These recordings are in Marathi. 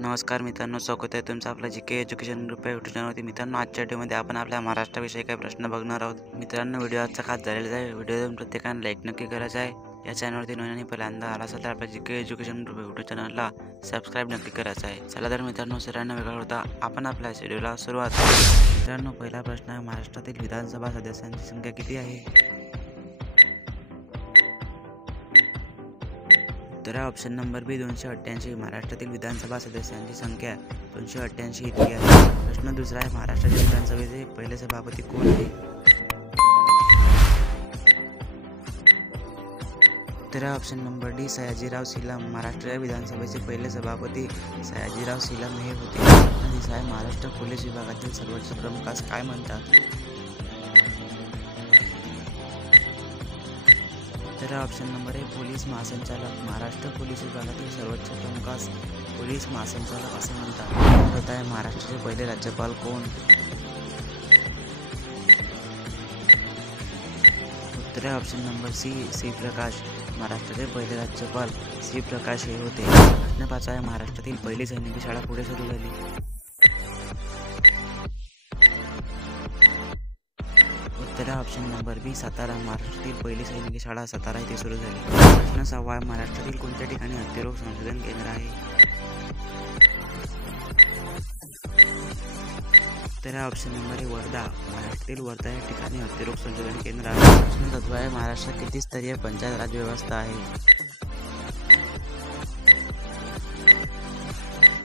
नमस्कार मित्रांनो, स्वागत आहे तुमचं आपल्या जी के एज्युकेशन ग्रुप या यूट्यूब चॅनलवरती. मित्रांनो, आजच्या व्हिडिओमध्ये आपण आपल्या महाराष्ट्राविषयी काही प्रश्न बघणार आहोत. मित्रांनो, व्हिडिओ आजचा खास झालेला आहे. व्हिडिओ प्रत्येकाने लाईक नक्की करायचा आहे. या चॅनलवरती नवीन पहिल्यांदा आला असेल तर आपल्या जी के एज्युकेशन ग्रुप यूट्यूब चॅनलला सबस्क्राईब नक्की करायचं आहे. चला तर मित्रांनो, सरांना वेगळा होता आपण आपल्या व्हिडिओला सुरुवात करू. मित्रांनो, पहिला प्रश्न आहे, महाराष्ट्रातील विधानसभा सदस्यांची संख्या किती आहे? उत्तर ऑप्शन नंबर बी 288. महाराष्ट्रातील विधानसभा सदस्यांची संख्या 288 इतकी आहे. प्रश्न दुसरा आहे, महाराष्ट्राच्या विधानसभेचे पहिले सभापती कोण आहे? उत्तर option number D Sayajirao Silam. Maharashtra विधानसभेचे पहिले सभापती सयाजीराव सीलम हे होते. प्रश्न आहे, महाराष्ट्र पोलीस विभागातील सर्वोच्च प्रमुखास काय म्हणतात? उत्तर ऑप्शन नंबर ए पोलीस महासंचालक. महाराष्ट्र पोलीस विभागातील सर्वोच्च प्रमुखास पोलीस महासंचालक असे म्हणतात. होत आहे, महाराष्ट्राचे पहिले राज्यपाल कोण? उत्तर ऑप्शन नंबर सी प्रकाश. महाराष्ट्राचे पहिले राज्यपाल सी प्रकाश हे होते. प्रश्न 5 आहे, महाराष्ट्रातील पहिली सैनिकी शाळा पुढे सुरू झाली. उत्तर ऑप्शन नंबर बी सातारा. महाराष्ट्रातील पहिली सैनिकी शाळा सातारा येथे सुरू झाली. प्रश्न 6 आहे, महाराष्ट्रातील कोणत्या ठिकाणी हत्तीरोग संशोधन केंद्र आहे? उत्तर ऑप्शन नंबर ए वर्धा. महाराष्ट्रातील वर्धा या ठिकाणी हत्तीरोग संशोधन केंद्र आहे. प्रश्न 7 आहे, महाराष्ट्रात किती स्तरीय पंचायत राज व्यवस्था आहे?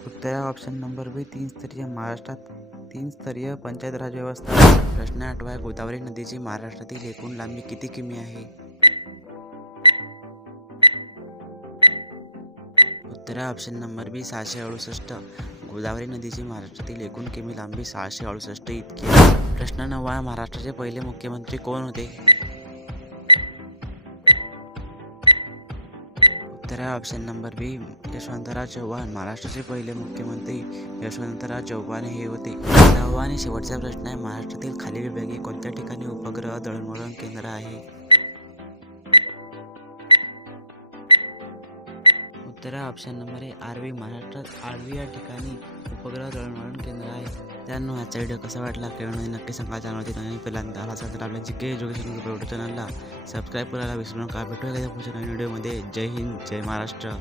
उत्तर ऑप्शन नंबर बी 3 स्तरीय. महाराष्ट्रात 3 स्तरीय पंचायत राज व्यवस्था आहे. प्रश्न 8 आहे, गोदावरी नदीची महाराष्ट्रातील एकूण लांबी किती किमी आहे? उत्तर ऑप्शन नंबर बी 668. गोदावरी नदीची महाराष्ट्रातील एकूण किमी लांबी 668 इतकी आहे. प्रश्न 9 आहे, महाराष्ट्राचे पहिले मुख्यमंत्री कोण होते? उत्तर ऑप्शन नंबर बी यशवंतराव चव्हाण. महाराष्ट्राचे पहिले मुख्यमंत्री यशवंतराव चव्हाण हे होते. 10वा आणि शेवटचा प्रश्न आहे, महाराष्ट्रातील खालील विभागी कोणत्या ठिकाणी उपग्रह दळणवळण केंद्र आहे? उत्तर ऑप्शन नंबर ए आर्वी. महाराष्ट्रात आर्वी या ठिकाणी उपग्रह दळणवळण केंद्र आहे. त्यानं आजचा व्हिडिओ कसा वाटला कळवणे नक्की सांगा. चॅनलवरती नवीन पहिल्यांदा आला असेल तर आपल्या जी के एज्युकेशन ग्रुप यूट्यूब चॅनलला सबस्क्राईब करायला विसरू नका. भेटूया एखाद्या पुढच्या नवीन व्हिडिओमध्ये. जय हिंद, जय महाराष्ट्र.